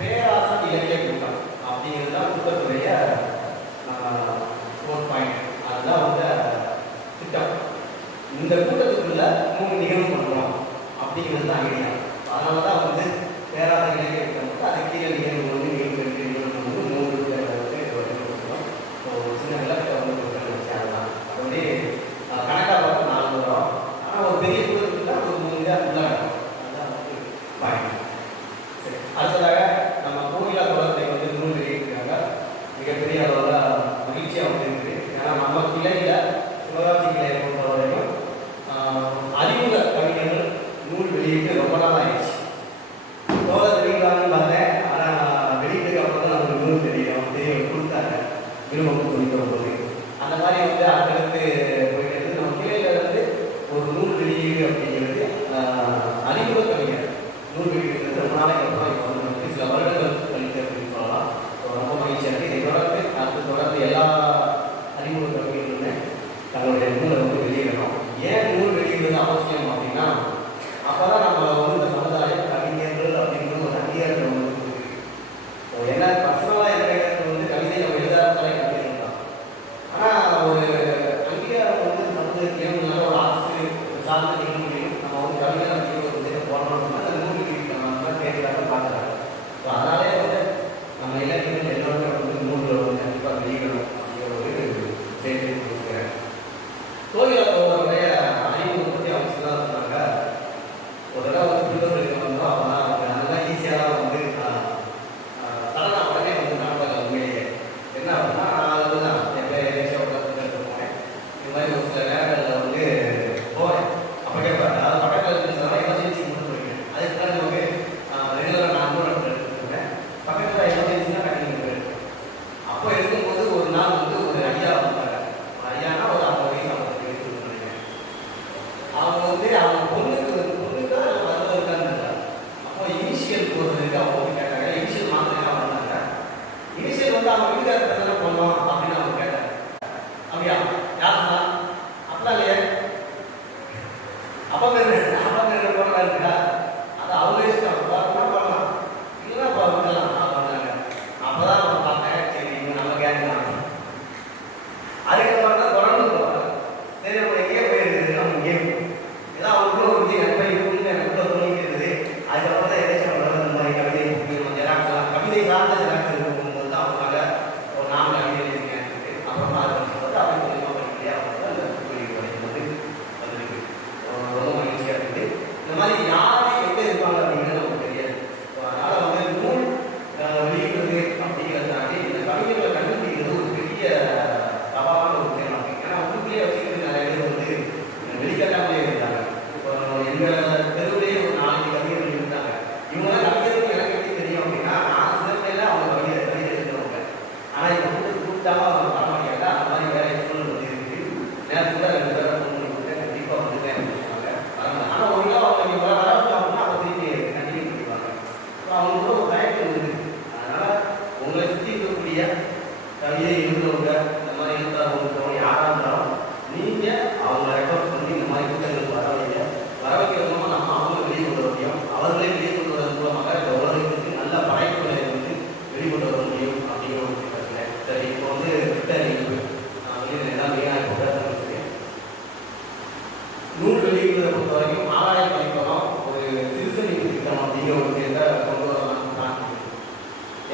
பேராசை இலக்கிய கூட்டம் அப்படிங்கிறது தான் கூட்டத்துடைய ஸ்போர்ட் பாயிண்ட். அதுதான் வந்து திட்டம். இந்த கூட்டத்துக்குள்ள 3 நிகழ்வு பண்ணுறோம் அப்படிங்கிறது தான் ஐடியா. அதனால தான் வந்து பேராசை இலக்கிய கூட்டம் அது கீழே நிகழ்வு 1 நிகழ்வு 2 நிகழ்வு 3 வச்சுருக்கோம். ஸோ சின்ன விளக்கத்தை வந்து வச்சு அதுதான் அப்படி கணக்காக பார்த்து 4 வரும். ஆனால் ஒரு பெரிய கூட்டத்துக்குள்ள ஒரு 3 இதாக உள்ளடக்கம். அதுதான் வந்து பாயிண்ட். சரி, அடுத்ததாக நம்ம கோயிலா குளத்தை வந்து நூல் வெளியிட்டிருக்காங்க. மிகப்பெரிய அளவில் மகிழ்ச்சியாக வந்து இருக்குது. ஏன்னா நம்ம கிளையில சிவகாசி கிளையை பொறுத்தவரைக்கும் அறிமுக கவிஞர்கள் நூல் வெளியிட்டு ரொம்ப நாள் ஆயிடுச்சு. தோழர் வெளியிடலான்னு பார்த்தேன். ஆனால் வெளியிட்டுக்கு அப்புறம் தான் நமக்கு நூல் தெரியும் வந்து கொடுத்தாங்க விரும்பம் குறிக்கிற போது. அந்த மாதிரி வந்து அடுத்தடுத்து போயிட்டு நம்ம கிளையில இருந்து ஒரு நூல் வெளியீடு அப்படிங்கிறது அறிமுக கவிஞர் நூல் வெளியிடுறது ரொம்ப நாளைக்கு அப்புறம் இப்போ வந்து நமக்கு சில வருடங்கள் கழித்து அப்படின்னு சொல்லலாம். ரொம்ப மகிழ்ச்சியாக இருக்குது. இதை தொடர்ந்து எல்லா அறிமுக கவிஞர்களுமே தங்களுடைய நூலை வந்து வெளியிடணும். ஏன் நூல் வெளியிடுவது அவசியம் அப்படின்னா அப்போ தான் நம்ம வந்து இந்த சமுதாயம் கவிஞர்கள் அப்படின்றது ஒரு அங்கீகாரத்தை வந்து கொடுக்குது. ஏன்னா பர்சனலாக எனக்கு வந்து கவிதை நம்ம எழுதாத்தாலே கவிதைகள் தான். ஆனால் ஒரு அங்கீகாரம் வந்து சமுதாயத்திலையும் நல்ல ஒரு அரசு சார்ந்த நிகழ்வுகளையும் நம்ம வந்து கவிதை அப்படிங்கிற ஒரு விஷயத்தை போடணும்னா அந்த நூல் வெளியிடணும் கேட்கறாங்க பார்க்குறாங்க. ஸோ அதனாலே வந்து நம்ம இலக்கியங்கள் எல்லோருமே வந்து நூல்களை வந்து கண்டிப்பாக வெளியிடணும் அப்படிங்கிற ஒரு செய்தியை கொடுக்குறேன். கோயிலுடைய அறிமுகம் பற்றி அவங்க சொல்லலாம் சொன்னாங்க. ஒரு தடவை வந்து திருவள்ளுவர் வந்தோம். அப்போ தான் அவங்க அதெல்லாம் ஈஸியாக தான் வந்து சடனாக உடனே வந்து நடப்பாங்க. உண்மையிலேயே என்ன அப்படின்னா நான் வந்து தான் என் பேர் ஏதாச்சும் உட்காந்து போனேன். இந்த மாதிரி ஒரு சில நேரங்களில் வந்து போகிறேன். அப்போ கேட்பாரு அதாவது பக்கத்தில் இருக்கிறதுனால எமர்ஜென்சி மட்டும் போயிருக்கேன். அதுக்கு தான் நமக்கு ரெகுலராக நான் கூட எடுத்துருக்கேன். பக்கத்தில் எமர்ஜென்சினா கட்டிங் போயிருக்கேன். அப்போ இருக்கும்போது ஒரு நாள் வந்து ஒரு ஐயா வந்தாங்க. ஐயானா ஒரு 50 வயசு 50 வயசு நினைக்கிறேன். அவங்க வந்து அவங்க பொண்ணுக்காக வருவதற்கான அப்போ இனிஷியல் போடுறதுக்கு அவங்க வந்து கேட்டாங்க. இனிஷியல் மாத்திரம் வந்தாங்க. இனிஷியல் வந்து அவங்க வீட்டுக்காரர் தானே பண்ணோம் அப்படின்னு அவங்க கேட்டாங்க. அப்படியா யாருமா அப்படிலாம் இல்லையே அப்பா பேர் போடலாம் இருக்கா அது அவங்க இஷ்டம் பண்ணலாம் இல்லைன்னா அப்போ விடலாம் பண்ணாங்க. அப்போ தான் அவங்க பார்த்தேன். சரி இவங்க நம்ம கேட்கலாம். அதுக்கப்புறம் தான் தொடர்ந்து போவாங்க. சரி நம்ம எங்கேயே போயிருக்குது நம்ம இங்கே ஏதோ அவங்களுக்குள்ள ஒரு விஷயம் கண்டிப்பாக இருக்குன்னு எனக்குள்ள தோணிக்கிறது. அதுக்கப்புறம் தான் எதாச்சும் அவங்க இந்த மாதிரி கவிதை ஜெராக்ஸ்லாம் கவிதை சார்ந்த ஜெராக்ஸ் இருக்கும்போது தான் அவங்களால ஒரு 4 கவிதை எழுதிருக்கேன். அப்புறமா அதை வந்து அவங்க மூலியமாக படிக்கலையா அவங்க அந்த வந்து வந்துருக்கு. ரொம்ப மகிழ்ச்சியாக இருக்குது. இந்த மாதிரி யாரு எங்கே இருப்பாங்க அப்படிங்கிறது நமக்கு தெரியாது. அதனால் வந்து நூல் வெளியிடுறது அப்படிங்கிறத தாண்டி இந்த கவிஞர்களை கண்டுபிடிக்கிறது ஒரு பெரிய சவாலான ஒரு விஷயம் இருக்குது. ஏன்னா உள்ளுக்குள்ளேயே வச்சுக்கிறது நிறைய பேர் வந்து வெளிக்காட்டாமலே இருந்தாங்க. இப்போ எங்கள் தெருவிலேயே ஒரு 4 கவிஞர்கள் இருந்தாங்க. இவங்களாம் கவிஞர்கள் எனக்கு எப்படி தெரியும் அப்படின்னா நான் சில பேரில் அவங்க கவிதை எழுதுறவங்க. ஆனால் இப்போ கூப்பிட்டாமல் அவங்க பண்ண மாட்டாங்க. அந்த மாதிரி வேற சூழல் வந்து இருக்குது. நேரத்தில் 2 பேரை ஃபோன் பண்ணி கொடுத்தேன். கண்டிப்பாக வந்து சொன்னாங்க வரல. ஆனால் ஒரு நாள் அவங்க இங்கே வர அப்படின்னா அவங்க திருப்பி கண்டினியூ பண்ணிப்பாங்க. ஸோ அவங்க கூட ஒரு தயக்கம் இருக்குது. அதனால் உங்களை சுற்றி இருக்கக்கூடிய கவிதை எழுதுறவங்க இந்த மாதிரி எழுத்தாளர் யாராக இருந்தாலும் நீங்கள் அவங்க ரெக்கார்ட் பண்ணி இந்த மாதிரி கூட்டங்களுக்கு வர வைக்கிறது மூலமாக நம்ம அவங்க வெளியே கொண்டு வர முடியும். அவர்களே வெளியே கொண்டு வரது மூலமாக இந்த உலகத்துக்கு நல்ல படைப்புகளை வந்து வெளிக்கொண்டு வர முடியும் அப்படிங்கிற ஒரு விஷயத்தில். சரி, இப்போ வந்து திட்ட அறிவிப்பு நான் சொல்லி எல்லாம் மெயினாக இப்போ பேச வச்சுருக்கேன். நூல் வெளியிடுவதை பொறுத்த வரைக்கும் ஆதாயம் அளிப்பதும் ஒரு சிறுசனிப்பு திட்டம் அப்படிங்கிற ஒரு விஷயத்தை கொண்டு வரலாம்னு நான்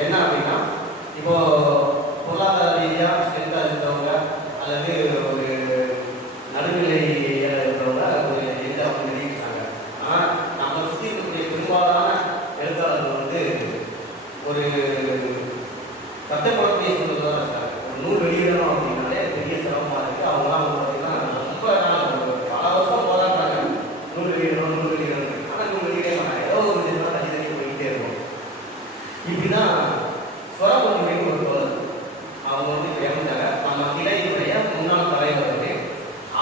என்ன அப்படின்னா இப்போ பொருளாதார ரீதியாக ஸ்ட்ரென்த்தாக இருக்கிறவங்க அல்லது ஒரு நடுநிலையில் இருக்கிறவங்க ஒரு எழுத அவங்க வெளியிட்டாங்க. ஆனால் நம்ம சுற்றி இருக்கக்கூடிய பெரும்பாலான எழுத்தாளர்கள் வந்து ஒரு கஷ்டப்படக்கூடிய சூழ்நிலை இருக்காங்க. ஒரு நூல் வெளியிடணும் அப்படின்னாலே பெரிய சிரமமாக இருக்குது. அவங்களாம் வந்து பார்த்தீங்கன்னா ரொம்ப பல வருஷம் போராடுறாங்க நூல் வெளியிடணும். ஆனால் நூல் வெளியிட மாட்டாங்க. ஏதோ ஒரு விஷயமா தனி போய்கிட்டே இருக்கும். இப்படிதான் ஸ்வரபொன்மைன்னு ஒரு தோழர் அவங்க வந்து இறந்தாங்க. நம்ம கிளையினுடைய முன்னாள் தலைவர்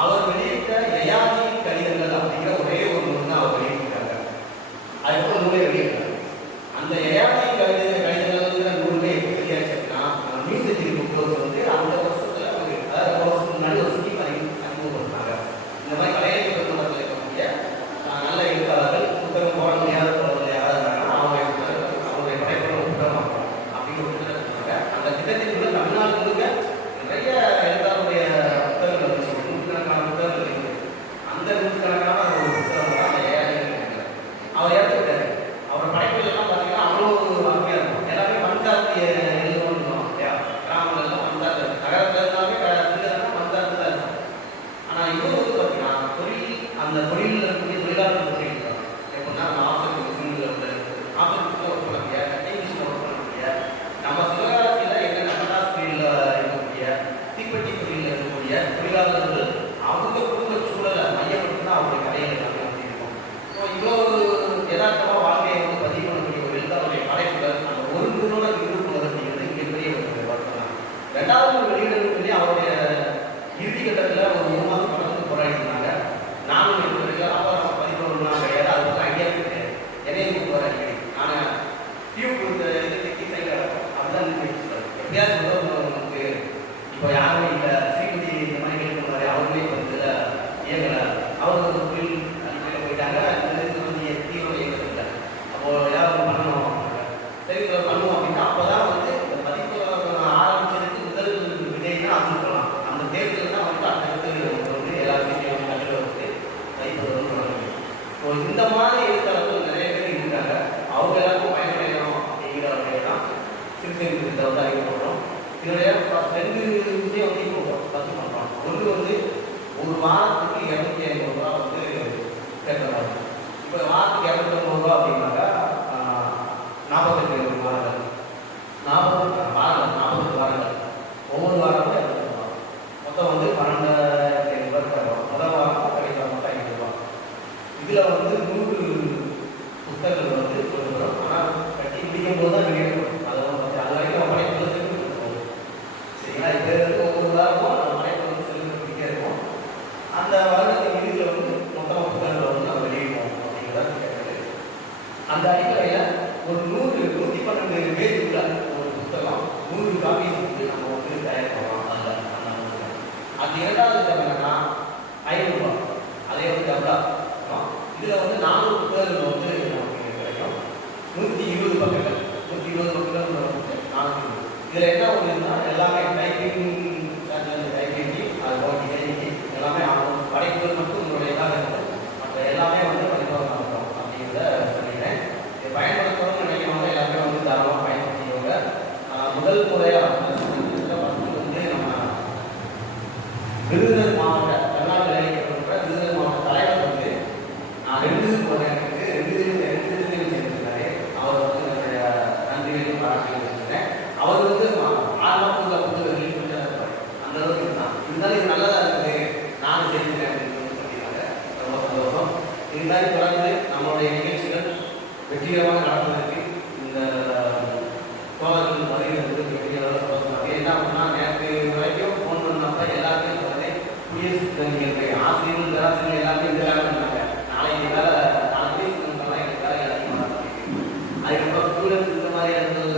அவர் வெளியிட்ட யயாதி கடிதங்கள் அப்படிங்கிற ஒரே ஒரு நூல் தான் அவர் வெளியிட்டாங்க. அதுக்கப்புறம் நூலே வெளியிட்டாங்க. அந்த யயாதி கடிதங்கள்ங்கிற நூலே எப்படி வெளியாச்சுன்னா மியூசிக் புக் வந்து அந்த வருஷத்துல அதாவது வருஷத்துக்கு முன்னாடி ஒரு சுற்றி அறிமுகப்படுத்தாங்க. இந்த மாதிரி கலைஞர் பெருமளத்தில் இருக்கக்கூடிய நல்ல எழுத்தாளர்கள் புத்தகம் போட முடியாத யாராவது இருந்தாங்கன்னா அவங்களுடைய படைப்புகளும் எப்பயாவது நமக்கு இப்போ யாருமே இல்லை ஸ்ரீபதி இந்த மாதிரி கேட்டு போனாரு அவருமே இப்போ இதில் இயங்கலை அவர் ஒரு தொழில் அடிப்படையில் போயிட்டாங்க இது வந்து தீவிரம் இயங்கலை அப்போது யாரும் பண்ணணும் சரி பண்ணுவோம் அப்படின்னா அப்போ தான் வந்து இந்த பதிப்பு ஆரம்பிச்சதுக்கு முதல் விதைன்னா அது சொல்லலாம் அந்த தேர்தல் தான் வந்து அடுத்தடுத்து வந்து எல்லாருமே கட்டில் வந்து பதிப்பு தொடங்க ஸோ இந்த மாதிரி எழுத்தாளர்கள் நிறைய பேர் இருக்காங்க அவங்க எல்லாருக்கும் பயனடையணும் அப்படிங்கிற வகையில் தான் சிறுசேமி திட்டத்தை வந்து அறிவிக்கப்படுறோம் இதனுடைய 2 விஷயம் வந்து இப்போ பற்றி பண்ணுறோம் ஒன்று வந்து ஒரு வாரத்துக்கு 250 ரூபா வந்து கேட்கறாங்க இப்போ வாரத்துக்கு 250 ரூபா அப்படின்னாக்கா 48 வாரங்கள் 48 வாரங்கள் ஒவ்வொரு வாரமும் 200 ரூபா மொத்தம் வந்து 12,500 ரூபாய் தரும் முதல் வாரம் கடைசி வாரம் 500 ரூபா இதில் வந்து 100 புத்தகங்கள் வந்து கொடுக்குறோம் ஆனால் கட்டி பிடிக்கும் போது தான் வெளியிடப்படும் அதை வந்து அது வரைக்கும் நம்ம படைப்புகள் செலுத்தி கொடுப்போம் சரிங்களா இப்போ வந்து ஒவ்வொரு வாரமும் நம்ம படைப்பு வந்து செலுத்திக்கிட்டே இருக்கும் அந்த வருடத்தின் இறுதியில் வந்து மொத்தமாக புத்தகங்களை வந்து நம்ம வெளியிடுவோம் அப்படிங்கிறத கேட்குறது அந்த அடிப்படையில் ஒரு 112 பேஜ் உள்ள ஒரு புத்தகம் 100 காப்பீஸ் வந்து நம்ம வந்து தயார் பண்ணலாம் அதில் அந்த அது இரண்டாவது என்னன்னா 500 ரூபா அதே வந்து டபுளா இதில் வந்து 400 புத்தகங்கள் வந்து நமக்கு கிடைக்கும் 120 பக்கங்கள் 120 பக்கங்கள் வந்து 400 இதில் என்ன ஒன்றுன்னா எல்லாமே டைப்பிங் டைப்பிங் அது போட்டி எல்லாமே ஆகும் படைப்புகள் மட்டும் உங்களுடைய இதாக இருக்கும் மற்ற எல்லாமே வந்து பதிப்பாக நடக்கும் அப்படிங்கிறத சொல்லிக்கிறேன் இதை பயன்படுத்தணும்னு நினைக்கிறவங்க எல்லாமே வந்து தாராளமாக பயன்படுத்திக்கோங்க முதல் முறையாக வந்து நம்ம விருதுநகர் மாவட்ட தமிழ்நாடு விளைவிக்கப்பட்ட விருதுநகர் மாவட்ட தலைவர் வந்து நான் 2 போனேன் எனக்கு 2 சேர்ந்துருக்காரு அவர் வந்து என்னுடைய நன்றிகளையும் பாராட்டுகள் வச்சுருக்கேன் அவர் வந்து 6 மாதத்துக்கு புத்தகம் ரிலீஸ் பண்ணிட்டு தான் இருப்பார் அந்த அளவுக்கு இருந்தான் இருந்தாலும் இது நல்லதாக இருக்குது நானும் தெரிஞ்சுக்கிறேன் அப்படின்னு சொல்லியிருக்காங்க ரொம்ப சந்தோஷம் இது மாதிரி தொடர்ந்து நம்மளுடைய நிகழ்ச்சிகள் வெற்றிகரமாக நடத்துவதற்கு இந்த தோழர்கள் வருகிறது வெற்றிகரமாக சந்தோஷமாக என்ன அப்படின்னா நேற்று வரைக்கும் ஃபோன் பண்ணப்ப எல்லாருமே சொன்னேன் குடியரசு தின நிகழ்வு ஆசிரியர்கள் பேராசிரியர்கள் எல்லாமே இந்த வேலை பண்ணாங்க நாளைக்கு வேலை நாளைக்கு எங்களுக்கு வேலை அதிகமாக அதுக்கப்புறம் ஸ்டூடெண்ட்ஸ் இந்த மாதிரி இடத்துல